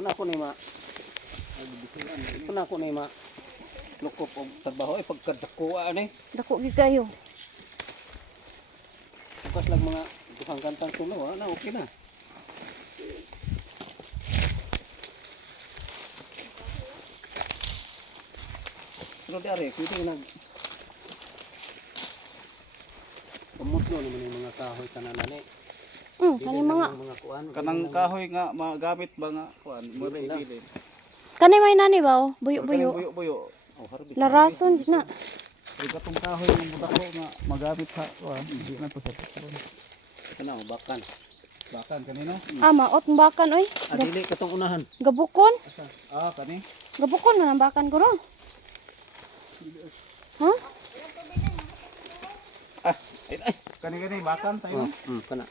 Kuna ko ni ma. Kuna ko ni ma. Lukop og trabaho ay pagkadakuha ani. Dako gid kayo. Bukas lang mga duhang kantang tulo na okay na. Pero di ari, pwede nag pamutlo naman yung mga kahoy tanan ani. Kani mga kuan. Kanang kahoy nga magamit ba nga kuan mo dili. kani may nani ba oh, buyo-buyo. Buyo. Oh, harbi. Larason na. Ay katong kahoy ng butako nga magamit ha kuan di na to sa kuan. Kana bakan. Bakan kanino? Maot ang bakan oy. Adili katong unahan. Gabukon. Kani. Gabukon man ang bakan ko ron. Ha? Ay. Kani bakan tayo. Kana.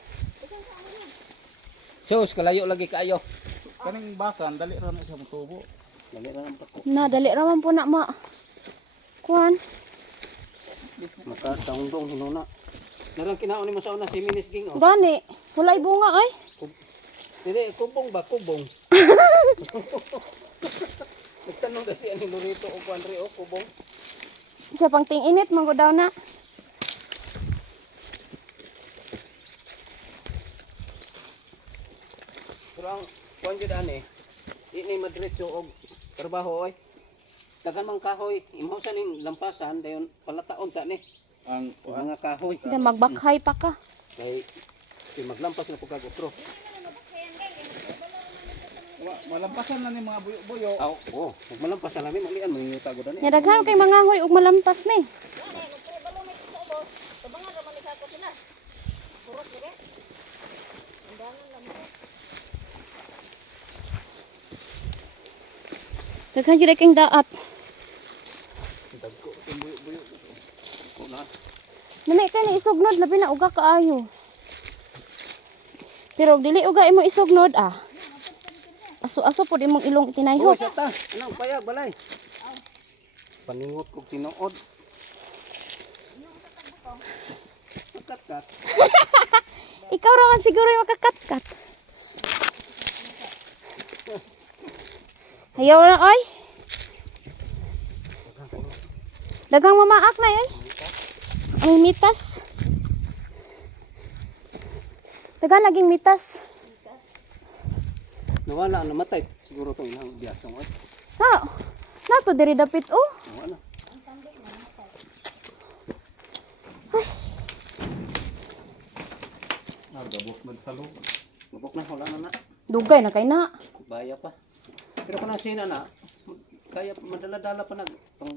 Sus, kalayo lagi kayo. Kaning bakan dali ra na siya motubo. Dali ra nang pako. Na dali ra man po na ma. Kuan. Makataong-dong hinuna. Narang kinaon ni mo sa una si Minis Ging. Oh. Gani, walay bunga ay. Dili, kubong ba? Kubong. Nagtanong kasi ani Lorito o Juanre o kubong. Siya pang ting-init man ko daw na. Pero ang kuan jud ani, ini madretso og trabaho oy. Dagan mang kahoy, imaw sa ning lampasan dayon palataon sa ni. Ang Mga kahoy. Hindi magbakhay pa ka. Kay maglampas na pugag utro. malampasan na ni mga buyo-buyo. Aw, oh, magmalampas na namin ulian mangyuta gud ani. Nya daghan kay mga hoy ug malampas ni. Daghan jud kay daat. Dagko kay buyo-buyo. Ko na. Nami kay ni isugnod labi na uga kaayo. Pero og dili uga imo isugnod Aso-aso po imong ilong Oh, itinayhot. sata. Anong payag balay? Paningot kog tinuod. Kat-kat. Ikaw ra man siguro yung makakat-kat. Ayaw na oy. Dagang mamaak na oy. Ang mitas. Dagang laging mitas. Nawala namatay siguro tong ilang biyasong oy. Nato diri dapit oh. Nawala. Nagabot man sa loob. Mabok na wala na. Dugay na kay na. Baya pa. Pero kung sina na, kaya madala-dala pa nag pang